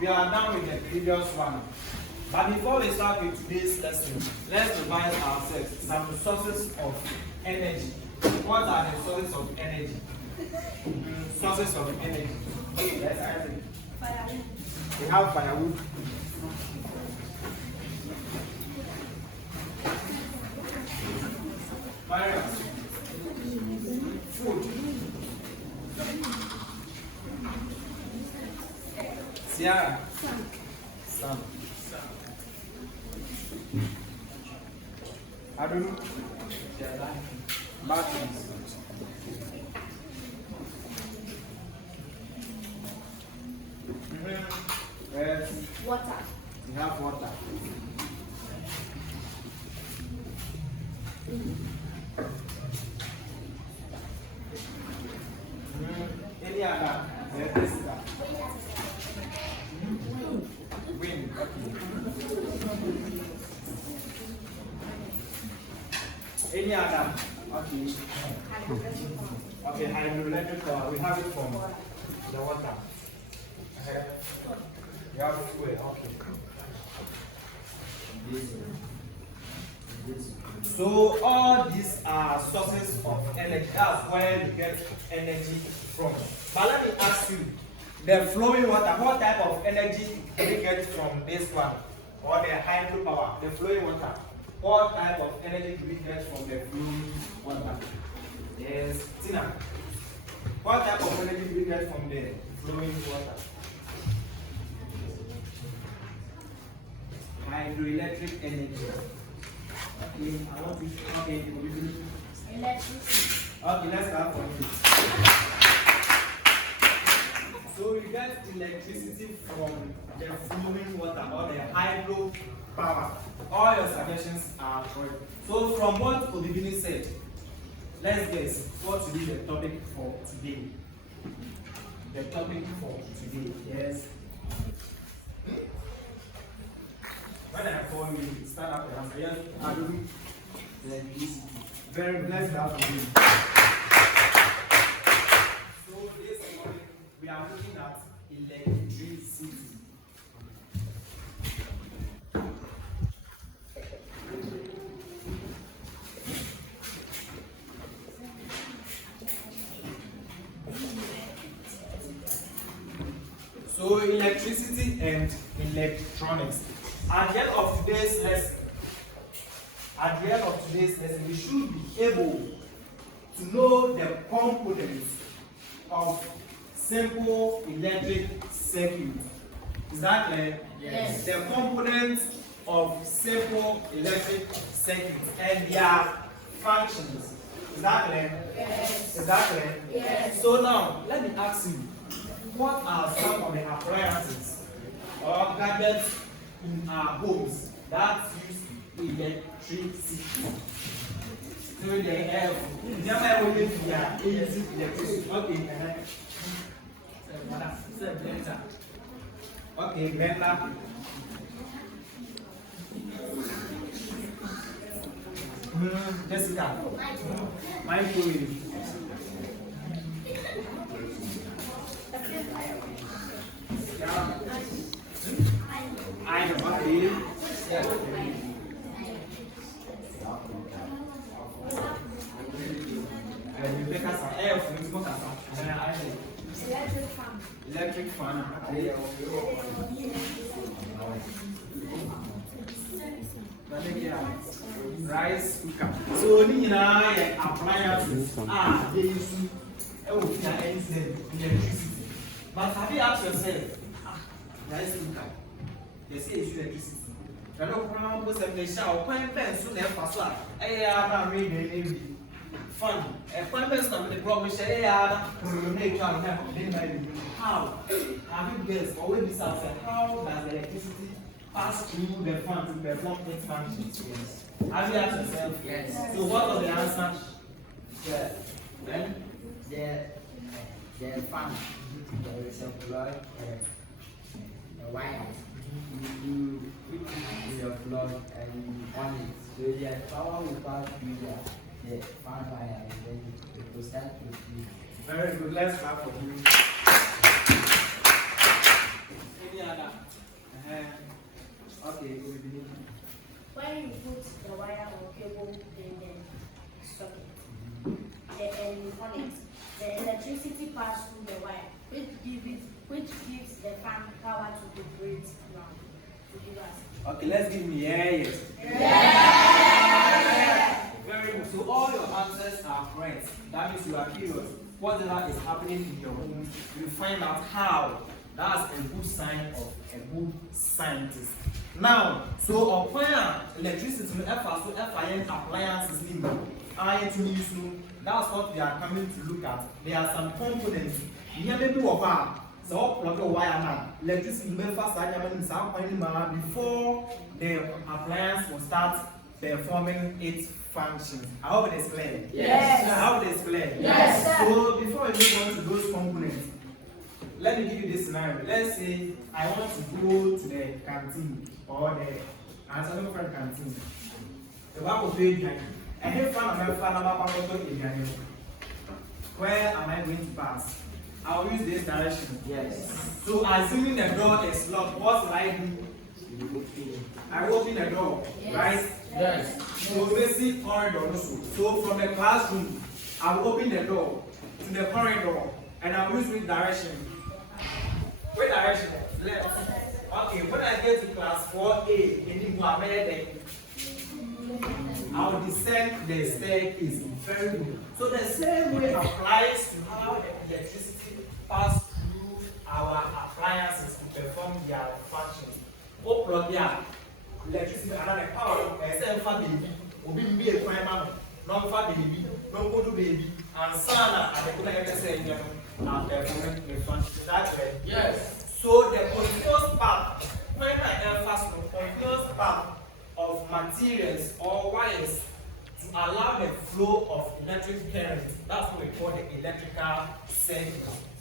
we are done with the previous one. But before we start with today's lesson, let's remind ourselves some sources of energy. What are the sources of energy? Sources of energy. Let's start it. Firewood. We have firewood. Fire. Food. Sierra. Sun. Adunu. Batteries. Yes. Water. We have water. Any other? Wind. Okay. Any other? Okay. Okay, hydroelectric power. We have it from the water. We have fuel. Okay. So all these are sources of energy. That's where you get energy from. But let me ask you, the flowing water, what type of energy do we get from this one? Or the hydropower, the flowing water? What type of energy do we get from the flowing water? Yes, Tina. What type of energy do we get from the flowing water? Hydroelectric energy. Okay, I want to. Okay, Electricity. okay, let's start from you. So you get electricity from the flowing water or the hydro power. All your suggestions are correct. So from what Odibini said, let's guess what will be the topic for today. The topic for today, yes. When I call you, stand up and answer. Yes, I do. Electricity. Very blessed to have you. So this morning we are looking at electricity. So electricity and electronics. At the end of today's lesson, we should be able to know the components of simple electric circuit. Is that clear? Yes. The components of simple electric circuit and their functions. Is that clear? Yes. Is that clear? Yes. So now, let me ask you, what are some of the appliances or gadgets in our homes that use electricity? So the okay. Okay, blender. Jessica. Microwave. Iron. Okay. Yeah. Electric fan. Electric fan. Rice cooker. So ni na appliances they use electricity. But have you asked yourself, rice cooker, they say it's electricity. You know, when we say shower, when pencil never pass out, I'm reading every fun. When pencil the problem say, how have you guessed or when this answer? How does electricity pass through the fan to perform its functions? Yes. Have you asked yourself? Yes. So what was the answer? Then the fan, there is a plug, a wire. You put it in your plug and on it. So the power will pass through the fan wire and then it will start to flow. Very good. Let's clap for you. Any other? Okay, we believe. When you put the wire or cable in the socket, and on it, the electricity passes through the wire, which gives the fan power to operate ground. To give us. Okay, let's give me yes. Very good. So all your answers are correct. That means you are curious. Whatever is happening in your home, you find out how. That's a good sign of a good scientist. Now, so apply electricity to appliances that's what we are coming to look at. There are some components. So plug a wire now. Electricity before the appliance will start performing its functions. I hope it is clear. Yes. I hope it is clear. Yes. So before we move on to those components, let me give you this scenario. Let's say I want to go to the canteen or the answer canteen. The work of baby and here where am I going to pass? I will use this direction. Yes. So assuming the door is locked, what will I do? I will open the door, Yes. right? Yes. So basic corridor also. So from the classroom, I will open the door to the corridor and I will use which direction? Which direction? Left. Okay, when I get to class 4A in Muhammad, I will descend the staircase. Very good. So the same way applies to how the electricity passes through our appliances to perform their functions. Plug their electricity and the power. I say, baby, obi be a crime man, non for baby, non go to baby, and son and the good say, and performing the function. That's right. Yes. So the continuous path, when I emphasize on continuous path of materials or wires to allow the flow of electric current. That's what we call the electrical circuit.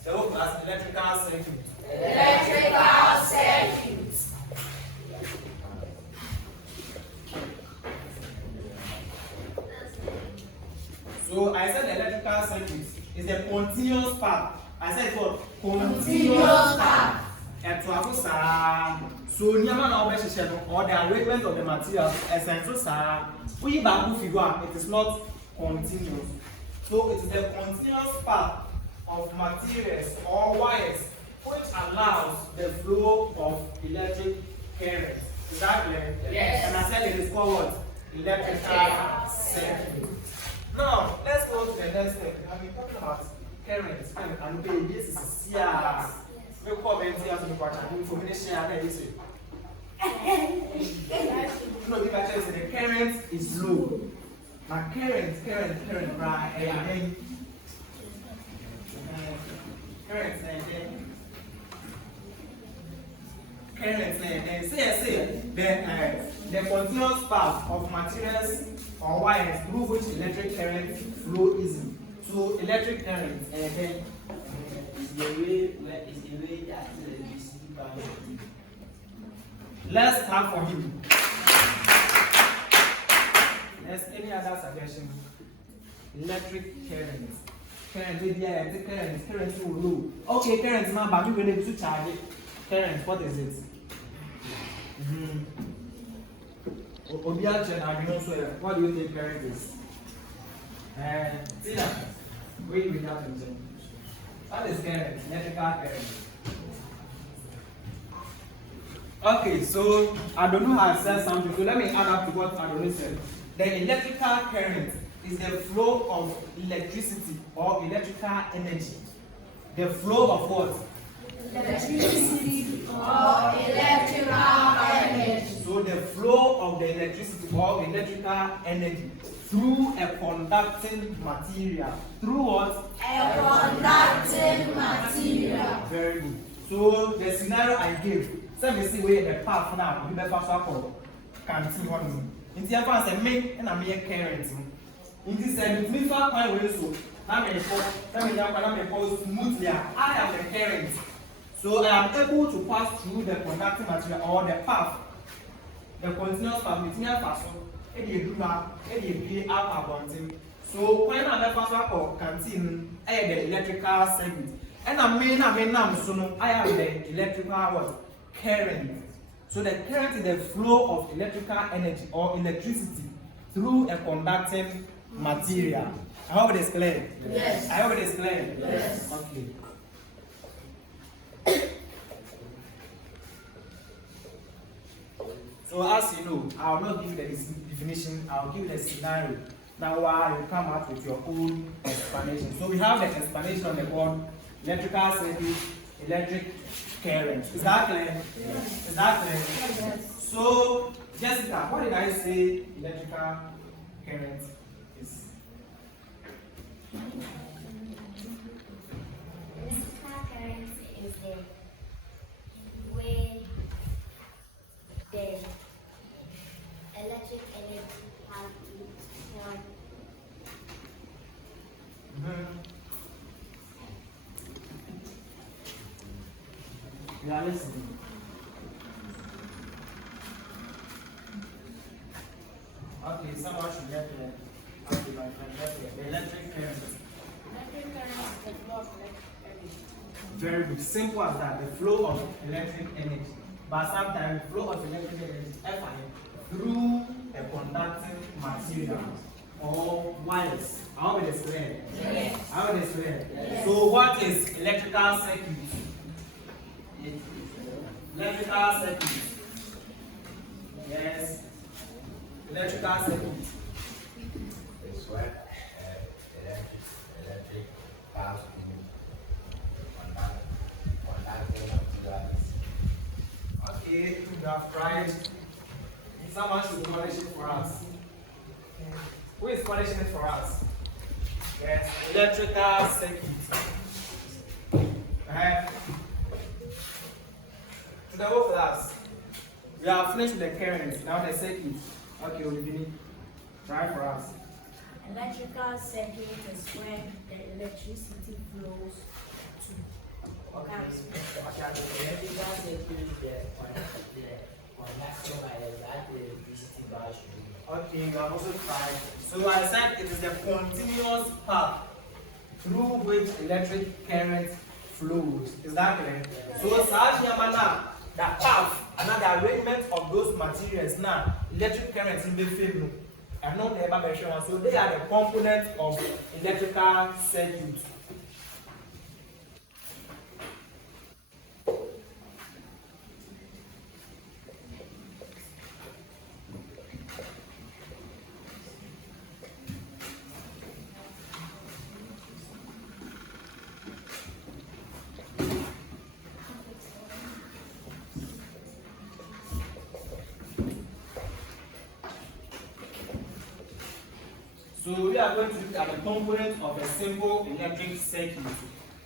So what class? Electrical circuit. Electrical circuit. So I said electrical circuit is a continuous path. I said what? Continuous path. So nyama na obeshe no or the arrangement of the materials essential sir we back figure it is not continuous. So it is the continuous path of materials or wires which allows the flow of electric current. Is that clear? Yes. And I said it is called what? Electrical circuit. Now let's go to the next step. We have been talking about current and this is here. We call them here to the quarter. Information share this way. No, if I tell you the current is low. Now current, right? And then current, and then say the continuous path of materials or wires through which electric current flow easily. So electric current, and then Is the way that electricity power. let's start for him. There's any other suggestion? Electric current. Current, current will low. Okay, current, man, but you will need to charge it. Current, what is it? What do you think current is? See that? Wait with that in. What is current? Electrical current. Okay, so I don't know how I said something, so let me add up to what I don't said. The electrical current is the flow of electricity or electrical energy. The flow of what? Electricity or electrical energy. So the flow of the electricity or electrical energy through a conducting material. Through what? A conducting material. Very good. So the scenario I gave, so we see where the path now, we better call canteen one. In the advance, I make and I make current. In this sense, me far point way so. Now me smoothly. I am the current. So I am able to pass through the conducting material or the path, the continuous path between a faso, so when I pass for canteen, I have the electrical circuit. And I mean, so I have the electrical what? Current. So the current is the flow of electrical energy or electricity through a conducting material. I hope it is clear. Yes. I hope it is clear. Yes. Okay. So as you know, I will not give you the definition, I will give you the scenario. Now while you come up with your own explanation. So we have the explanation on the board, electrical circuit, electric current. Is that clear? Yes. Is that clear? Yes. So Jessica, what did I say electrical current is? Electrical current is the way the electric energy has to run. You are listening. Okay, someone should get there. Okay, my friend, get there. The electric current. Electric current is the flow of electric energy. Very good. Simple as that. The flow of electric energy. But sometimes the flow of electric energy is through a conducting material or wires. How will it explain? Yes. How will it explain? Yes. So what is electrical circuit? Electrical circuit. Yes. Electrical circuit. It's when electric pass through conducting materials. Okay, you have tried. Someone should polish it for us. Who is polishing it for us? Yes, electrical circuit. To the whole class. We have finished with the current, now the circuit. Okay, Olivini, try for us. Electrical circuit is when the electricity flows to organs. Electrical circuit is the conduction wires that the electricity bar should be. Okay, you have also tried. So I said it is the continuous path through which electric current flows. Is that clear? So such yamana, the path and the arrangement of those materials now, electric current in the field. I'm not the ever one. So they are the components of electrical circuit. So we are going to look at the components of a simple electric circuit.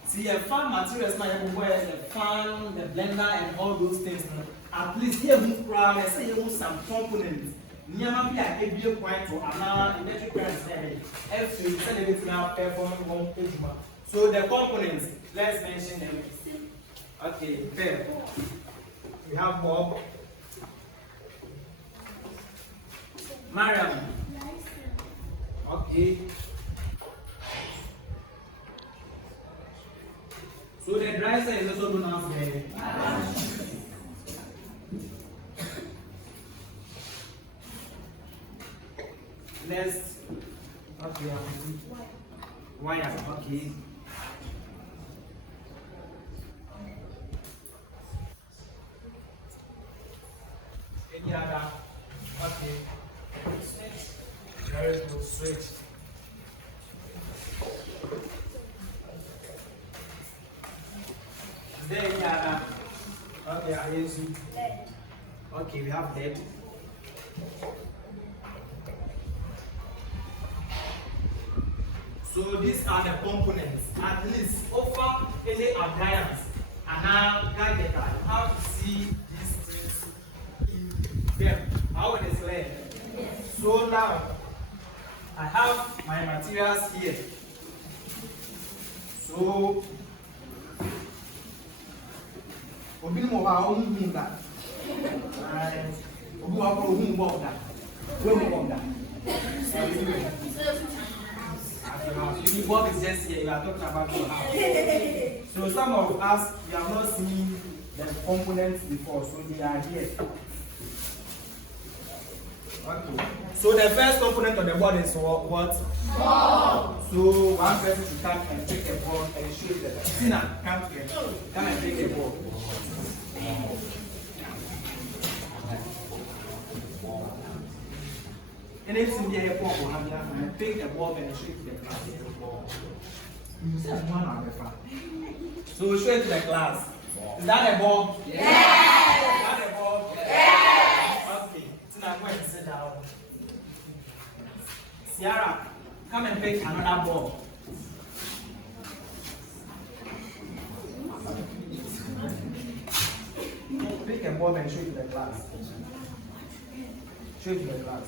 See, a fan materials now, everywhere, the fan, the blender, and all those things. At least here we say you some components. Nyama bi a ebi point to ana electric current say if you send it now perform one ejuma. So the components, let's mention them. Okay, fair. We have Bob, Mariam. Okay. So the dry side is also known as the let's okay, wire. Okay. Any other? Okay. Very good. Switch. Is there any other? Okay, I hear you. Okay, we have lead. So these are the components. At least over any appliance and now gadget, you have to see these things in them. How it is laid. So now I have my materials here. So obi mo ba o mu da. Obi wa ko hu mo da. We mo da. The Bob is just here. You are talking about your house. So some of us, we have not seen the components before, so they are here. Okay. So the first component on the board is what? Ball. So one person should come and take a ball and shoot the ball. Tina, come here. Come and take a ball. And if you need a ball, take a ball and shoot the class. So show it to the class. Is that a ball? Yes. Is that a ball? Yes. Okay. Tina, go and sit down. Ciara, come and pick another ball. Pick a ball and show it to the class. Show it to the class.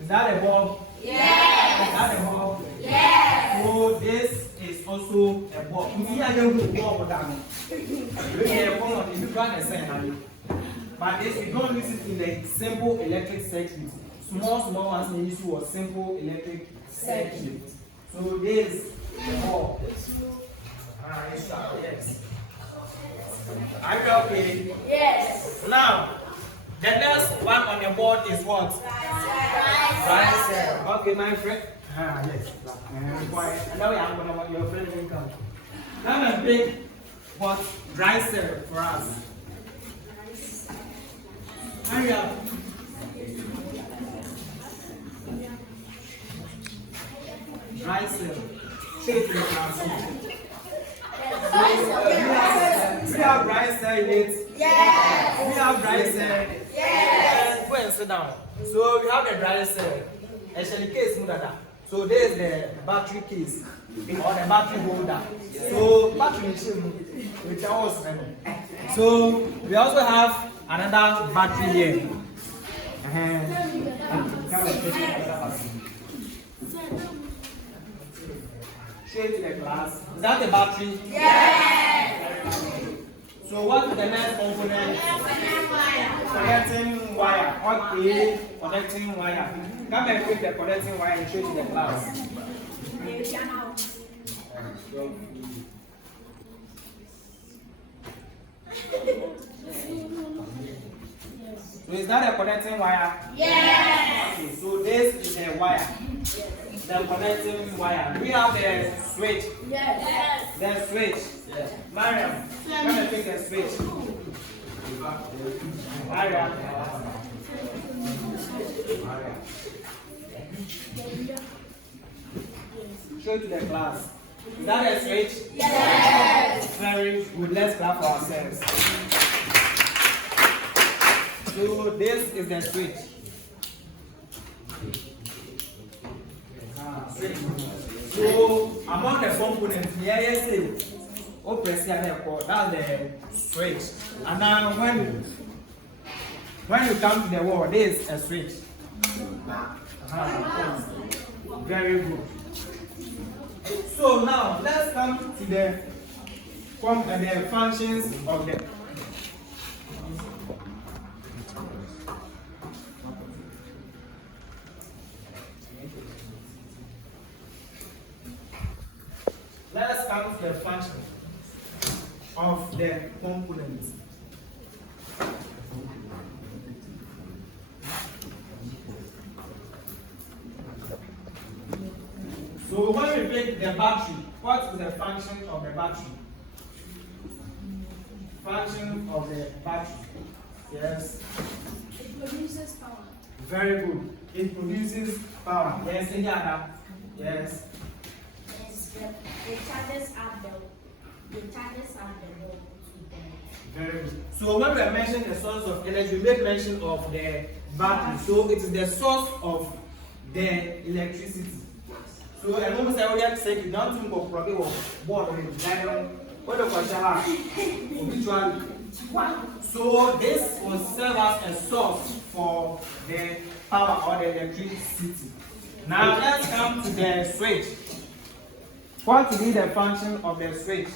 Is that a ball? Yes. Is that a ball? Yes. So this is also a ball. But this we don't use it in the simple electric circuit. Small ones may use for simple electric circuit. So this is the ball. Yes. Are you okay? Yes. Now, the next one on the board is what? Dry cell. Okay, my friend. Yes. And now I'm going to want your friend to come. Come and pick what? Dry cell for us. Hurry up. Dry cell. Shape the class. We have dry cell in it. Yes. We have dry cell. Yes. Go and sit down. So we have the dry cell. Actually, case mudada. So this is the battery case or the battery holder. So battery which I was running. So we also have another battery here. Show it to the class. Is that the battery? Yes. So what is the next component? Connecting wire. Okay, connecting wire. Come and pick the connecting wire and show it to the class. So is that a connecting wire? Yes. Okay, so this is the wire. The connecting wire. We have the switch. Yes. The switch. Yes. Mariam, come and pick the switch. Mariam. Show it to the class. Is that a switch? Yes. Very good. Let's clap for ourselves. So this is the switch. So among the components, here you see, press here, that's the switch. And now when you come to the wall, this is a switch. Very good. So now let's come to the functions of the. Let's come to the function of the components. So when we take the battery, what is the function of the battery? Function of the battery. Yes. It produces power. Very good. It produces power. Yes, any other? Yes. The charges at the wall. Very good. So when we mention the source of energy, we make mention of the battery. So it is the source of the electricity. So a moment I would say you don't think of probably board with diamond. What the question obituary. So this will serve as a source for the power or the electricity. Now let's come to the switch. What will be the function of the switch?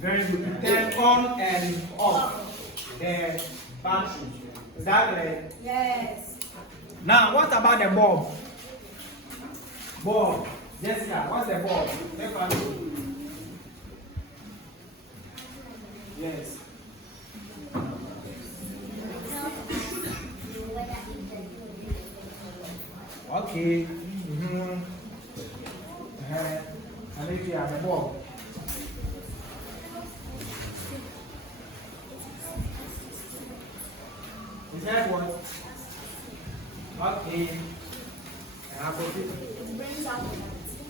Very good. Turn on and off the battery. Is that right? Yes. Now, what about the bulb? Bulb. Jessica, what's the ball? Take one. Yes. Okay. I need you have the ball. Is that what? Okay.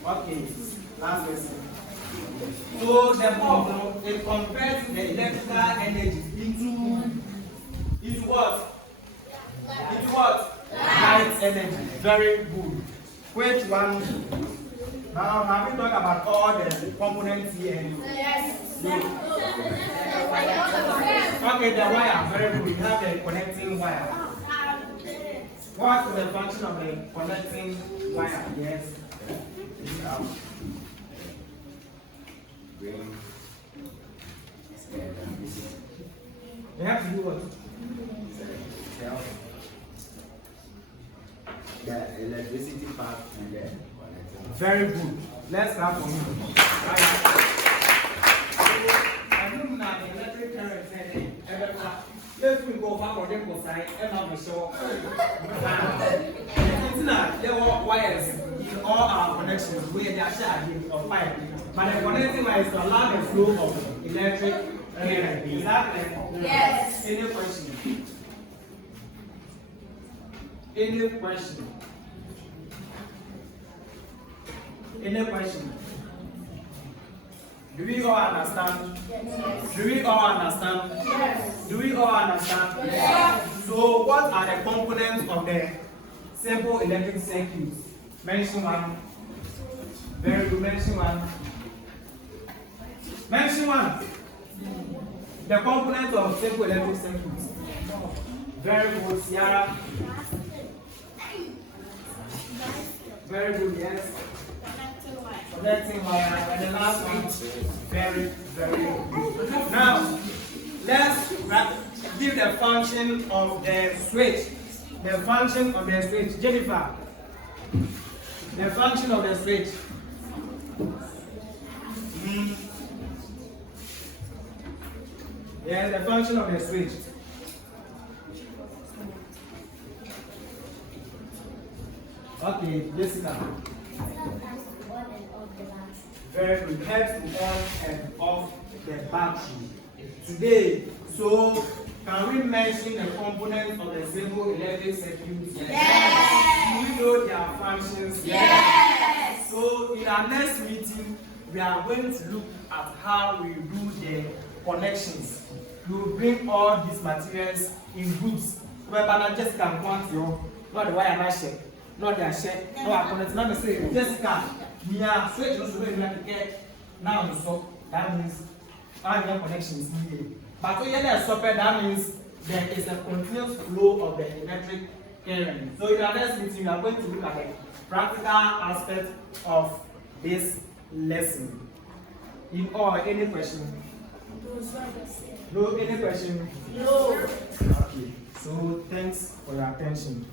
Okay. Last question. So the ball, it converts the electrical energy into what? Into what? Light energy. Very good. Which one? Now, have we talked about all the components here? Yes. Okay, the wire. Very good. We have the connecting wire. What is the function of the connecting wire? Yes. Bring They have to do what? tell the electricity part to the connector. Very good. Let's start from you. Electric current. Let's go back on the side and on the show. There were wires in all our connections where they are shared of pipe. But the connecting wire is to allow the flow of electric current. Is that clear? Yes. Any question? Any question? Any question? Do we all understand? Yes. Do we all understand? Yes. Do we all understand? Yes. So what are the components of the simple electric circuits? Mention one. Very good. Mention one. Mention one. The components of simple electric circuits. Very good, Sierra. Very good, yes. Connecting wire. And the last one. Very, very good. Now, let's give the function of the switch. The function of the switch. Jennifer. The function of the switch. Yes, the function of the switch. Okay, Jessica. Very good. Helps to on and off the battery. Today, so can we mention the components of the simple electric circuit? Yes. Do you know their functions? Yes. So in our next meeting, we are going to look at how we do the connections. We will bring all these materials in groups. Whereby Jessica can want you, not the wire not share, not the share, no I connect, not the same. Jessica, we are switch also where we have to get now so that means all your connections here. But when you have software, that means there is a continuous flow of the electric current. So in our next meeting, we are going to look at the practical aspect of this lesson. In all, any question? No, any question? No. Okay. So thanks for your attention.